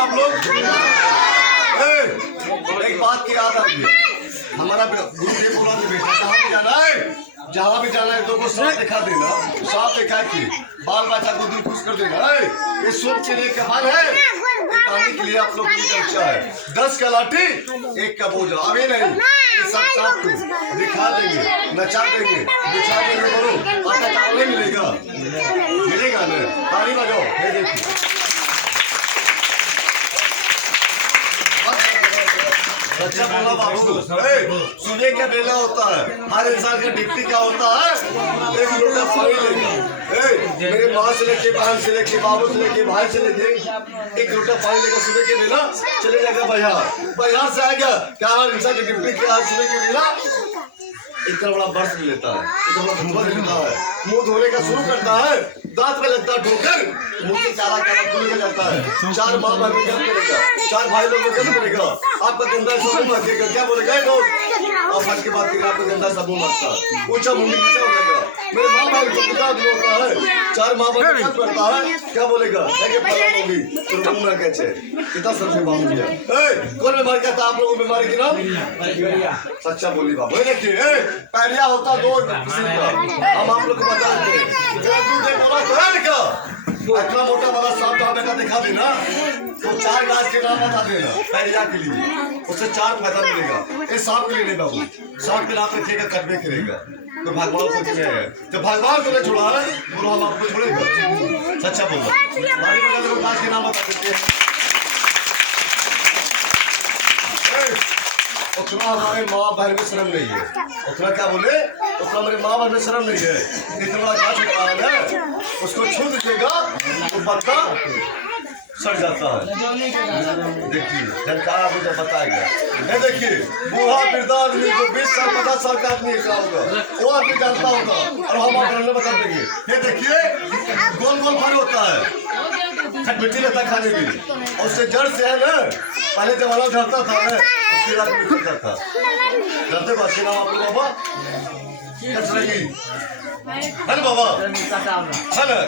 आप लोग? एक बात की याद रखिए, हमारा गुरु ये बोला था बेटा कहाँ भी जाना है, जहाँ भी जाना है तो को साफ दिखा देना, साफ दिखा के बाल बच्चा को दिल खुश कर देना है। ये सोच के लिए कमाल है, बताने के लिए आप लोग की कक्षा है। 10 का लाठी 1 का बोझा, अभी नहीं, ये सब साफ दिखा देंगे, नचा देंगे, बिछा देंगे, करो आटा चावल मिलेगा, मिलेगा ना, ताली बजाओ। ये देखिए अच्छा बोला बाबू, सुबह का बेला होता है, हर इंसान का ड्यूटी क्या होता है, एक लोटा पानी लेगा। मेरे माँ से लेके, बहन से लेके, बाबू से लेके, भाई से लेके एक लोटा पानी लेकर सुबह के बेला चले जाएगा बाजार, बाजार से आ गया क्या हर इंसान की ड्यूटी क्या है, सुबह के बेला इतना बड़ा बर्फ ले लेता है, इतना बड़ा धुआं लेता है, मुंह धोने का शुरू करता है, दांत में लगता है ठोकर, मुंह से काला काला खुल जाता है। 4 माँ बहन में जन्म करेगा, 4 भाई लोग में जन्म करेगा, आपका गंदा साबुन रखेगा, क्या बोलेगा और फट के बाद आपका गंदा साबुन रखता है, ऊंचा मुंडी नीचा हो जाएगा। मेरे माँ बाप को कितना होता है, 4 माँ बाप में पड़ता है, क्या बोलेगा होगी तो कैसे कितना सबसे बात हो गया। कौन बीमारी कहता आप लोगों बीमारी की नाम सच्चा बोली बाबू। देखिए पहलिया होता 2 किस्म का, हम आप लोग को बताते हैं, इतना मोटा वाला सांप तो हमें दिखा देना तो 4 इलाज के नाम बता देना पहलिया के लिए, उससे 4 फायदा मिलेगा। इस सांप के लिए नहीं बाबू, सांप के नाम रखिएगा कटवे करेगा तो भगवान को है, तो भगवान को नहीं छोड़ा है बोलो हम आपको छोड़ेगा, सच्चा बोलो। आज के नाम बता देते हैं, उतना हमारे माँ बहन में शर्म नहीं है, उतना क्या बोले, उतना हमारे माँ बहन में शर्म नहीं है। इतना बड़ा गाछ उठाया है, उसको छू दीजिएगा तो पत्ता सड़ जाता है। देखिए जानकार आदमी जब बताएगा, ये देखिए बूढ़ा वृद्धा आदमी को 20 साल 50 साल का आदमी का होगा, वो आदमी जानता होगा और हम आपको बता देंगे। ये देखिए गोल गोल फल होता है, खटमिट्टी रहता खाने की, और उससे जड़ से है ना, पहले जमाना झड़ता था ना, कीड़ा निकलता था, जानते बात के नाम आप लोग बाबा है ना बाबा, है ना।